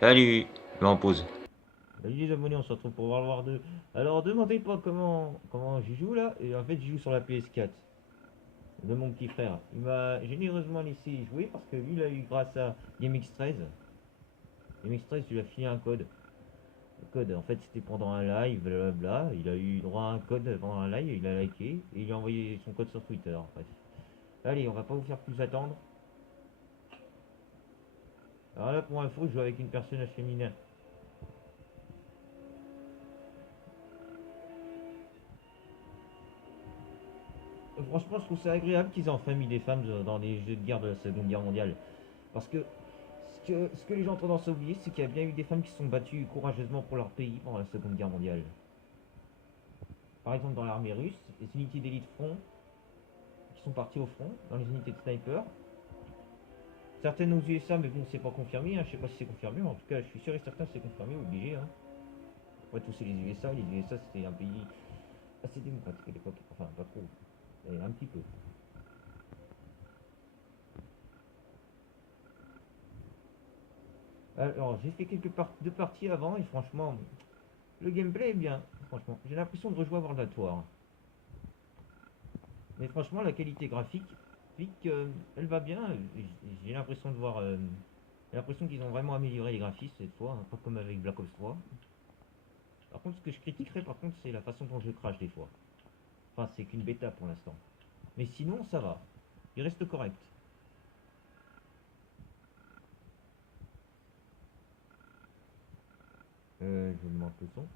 Salut, je mets en pause. Salut les abonnés, on se retrouve pour World War 2. Alors demandez pas comment j'y joue là, et en fait j'y joue sur la PS4 de mon petit frère. Il m'a généreusement laissé y jouer parce que lui il a eu grâce à GameX13. GameX13 il lui a filé un code. Le code en fait c'était pendant un live, blablabla. Il a eu droit à un code pendant un live, il a liké et il a envoyé son code sur Twitter. Bref. Allez, on va pas vous faire plus attendre. Alors là pour info, je joue avec une personnage féminin. Franchement, je trouve ça agréable qu'ils aient enfin mis des femmes dans les jeux de guerre de la Seconde Guerre mondiale. Parce que ce que les gens ont tendance à oublier, c'est qu'il y a bien eu des femmes qui se sont battues courageusement pour leur pays pendant la Seconde Guerre mondiale. Par exemple, dans l'armée russe, les unités d'élite front qui sont parties au front, dans les unités de sniper. Certaines aux USA, mais bon, c'est pas confirmé, hein, je sais pas si c'est confirmé, mais en tout cas, je suis sûr et certain que c'est confirmé, obligé. Hein. Ouais, tous c'est les USA, c'était un pays assez démocratique à l'époque, enfin, pas trop, mais un petit peu. Alors, j'ai fait deux parties avant, et franchement, le gameplay est bien, franchement. J'ai l'impression de rejouer à World at War. Mais franchement, la qualité graphique, elle va bien. J'ai l'impression de voir. J'ai l'impression qu'ils ont vraiment amélioré les graphismes cette fois, hein, pas comme avec Black Ops 3. Par contre, ce que je critiquerais, par contre, c'est la façon dont je crache des fois. Enfin, c'est qu'une bêta pour l'instant. Mais sinon, ça va. Il reste correct. Je me demande le son.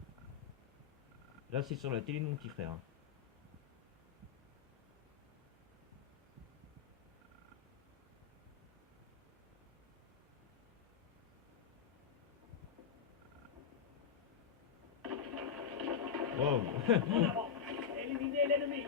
Là, c'est sur la télé de mon petit frère. Hein. Wow. Éliminez l'ennemi.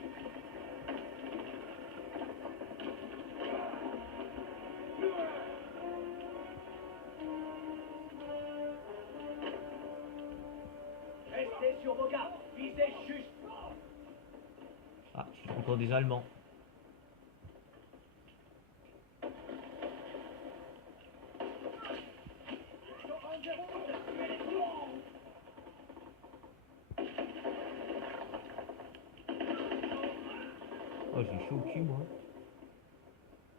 Restez sur vos gardes. Visez juste. Ah, je suis encore des Allemands. Oh, j'ai chaud au cul, moi.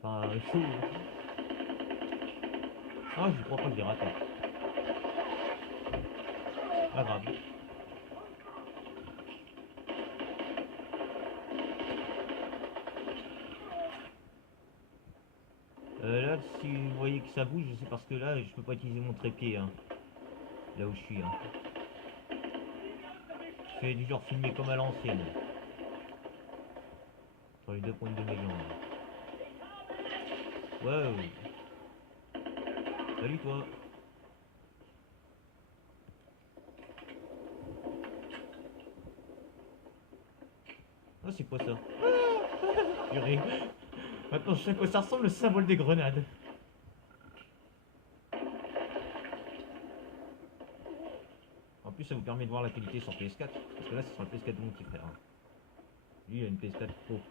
Enfin, chaud. Ah, je crois pas que j'ai raté. Pas grave. Là, si vous voyez que ça bouge, c'est parce que là, je peux pas utiliser mon trépied, hein, là où je suis. Hein. Je fais du genre filmé comme à l'ancienne, sur les deux pointes de mes jambes. Wow. Salut toi. Ah, c'est quoi ça? Purée. Maintenant, je sais à quoi ça ressemble le symbole des grenades. En plus, ça vous permet de voir la qualité sur PS4. Parce que là, c'est sur la PS4 de mon petit frère. Hein. Lui, il a une PS4 Pro.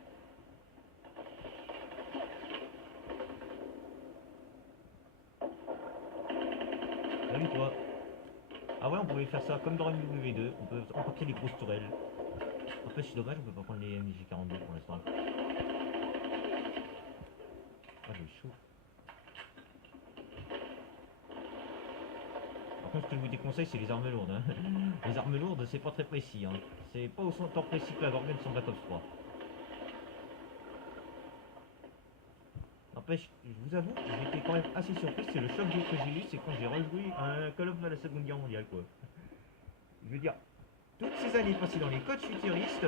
Salut toi. Ah ouais, on pouvait faire ça comme dans MW2. On peut emporter les grosses tourelles. Après, c'est dommage, on peut pas prendre les MJ42 pour l'instant. Ah, j'ai chaud. Par contre, ce que je vous déconseille, c'est les armes lourdes. Hein. Les armes lourdes, c'est pas très précis. Hein. C'est pas autant précis que la Gorgon sur Black Ops 3. N'empêche, je vous avoue, j'ai été quand même assez surpris. C'est le choc que j'ai eu, c'est quand j'ai rejoué un Call of à la Seconde Guerre mondiale, quoi. Je veux dire, toutes ces années passées dans les codes futuristes,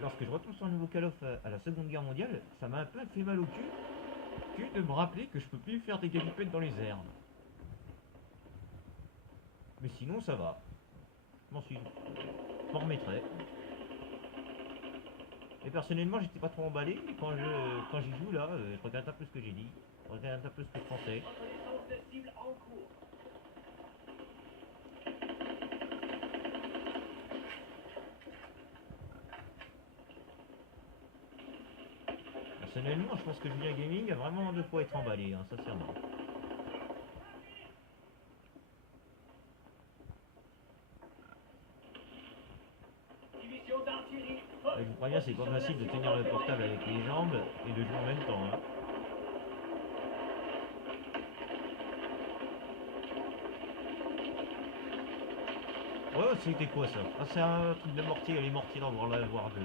lorsque je retombe sur un nouveau Call of à la Seconde Guerre mondiale, ça m'a un peu fait mal au cul que de me rappeler que je peux plus faire des galipettes dans les airs. Mais sinon, ça va. Je m'en remettrai. Et personnellement, j'étais pas trop emballé, mais quand j'y joue là, je regarde un peu ce que j'ai dit, je regarde un peu ce que je pensais. Reconnaissance de cible en cours. Personnellement, je pense que Julien Gaming a vraiment de quoi être emballé, hein, sincèrement. Je vous préviens, c'est pas facile de tenir le portable avec les jambes et de jouer en même temps. Hein. Oh, c'était quoi ça? Ah, c'est un truc de mortier, les mortiers dans World of War 2.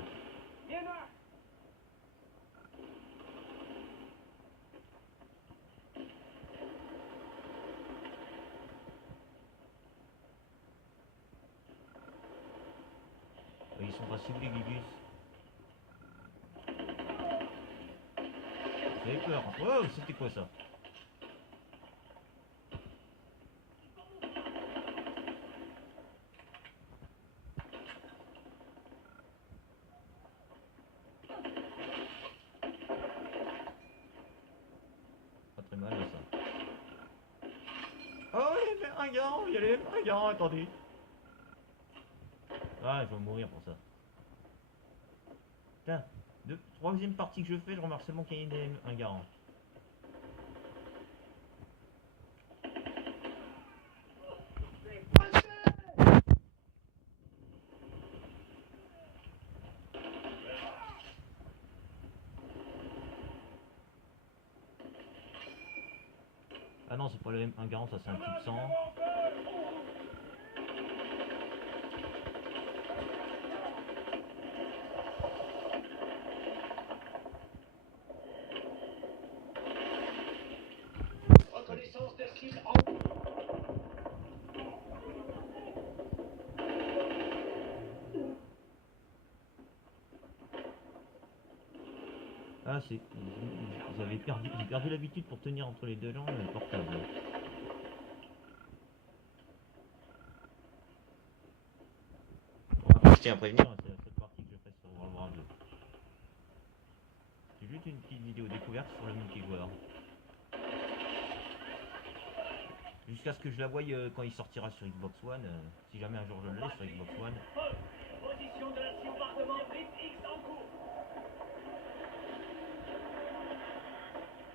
Ils sont pas ciblés, Gugus. Vous avez peur. Oh, c'était quoi ça? Pas très mal ça. Oh, il y a un gars, il y a un gars, attendez. Ah, je vais mourir pour ça. Putain, troisième partie que je fais, je remarque seulement qu'il y a un garant. Ah non, c'est pas un garant, ça c'est un type 100. Reconnaissance de cible en Ah, c'est. Ils avaient perdu l'habitude pour tenir entre les deux jambes le portable. Bon, je tiens à prévenir, c'est la seule partie que je fais sur World War 2. C'est juste une petite vidéo découverte sur le multijoueur. Jusqu'à ce que je la voie quand il sortira sur Xbox One, si jamais un jour je l'ai sur Xbox One. position de la bombardement Blitz X en cours.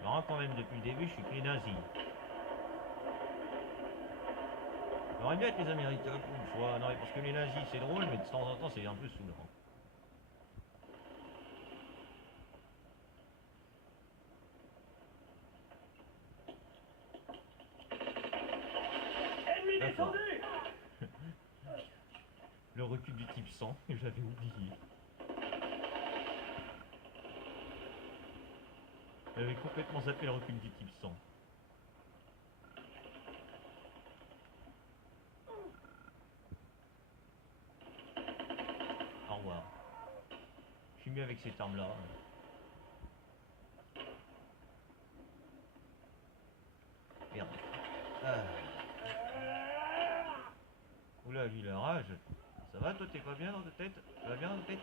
Alors quand même depuis le début, je suis que les nazis. J'aurais bien être les Américains une fois, non mais parce que les nazis c'est drôle, mais de temps en temps c'est un peu saoulant. D'accord. Le recul du type 100, j'avais oublié. J'avais complètement zappé le recul du type 100. Au revoir. Je suis mieux avec cette arme là. Merde. Ah. Oula, lui la rage. Ça va toi, t'es pas bien dans ta tête? Ça va bien dans ta tête?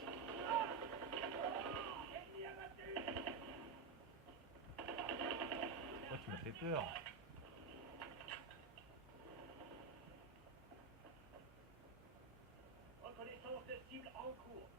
Pourquoi tu m'as fait peur? Reconnaissance de cible en cours.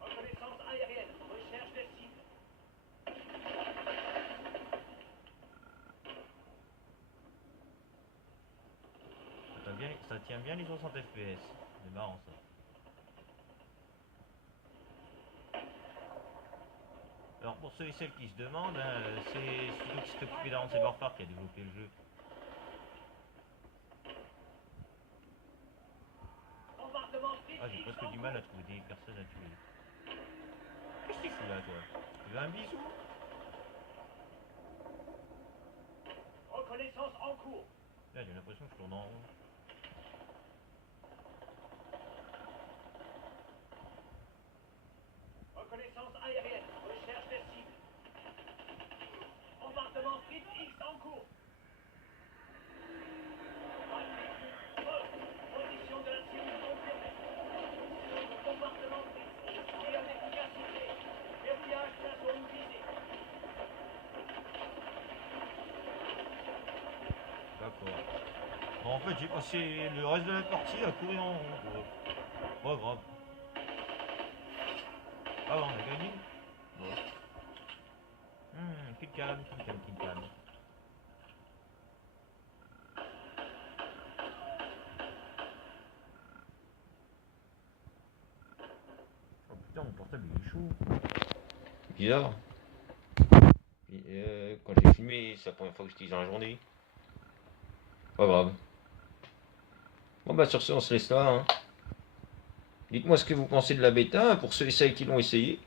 Reconnaissance aérienne. Recherche de cible. Ça tient bien les 60 FPS. C'est marrant ça. Alors pour ceux et celles qui se demandent, hein, c'est celui qui s'est occupé d'Avanced Warfare qui a développé le jeu. Bombardement Blitz Ah, j'ai X presque en du cours. mal à trouver des personnes à tuer. Qu'est-ce que tu fous là toi? Tu veux un bisou? Reconnaissance en cours. Là j'ai l'impression que je tourne en rond. Reconnaissance aérienne. Recherche de cible. Bombardement Blitz X en cours. Position de la cible confirmée. Bombardement Blitz X et avec efficacité. Verrouillage de la zone visée. D'accord. Bon, en fait j'ai passé le reste de la partie à courir en rond. Pas grave. Ah, on a gagné. Bon. Kill cam, kill cam, kill cam. Oh putain, mon portable il est chaud. Bizarre. Quand j'ai filmé, c'est la première fois que j'utilise dans la journée. Pas grave. Bon bah sur ce, on se laisse là. Hein. Dites-moi ce que vous pensez de la bêta, pour ceux et celles qui l'ont essayé.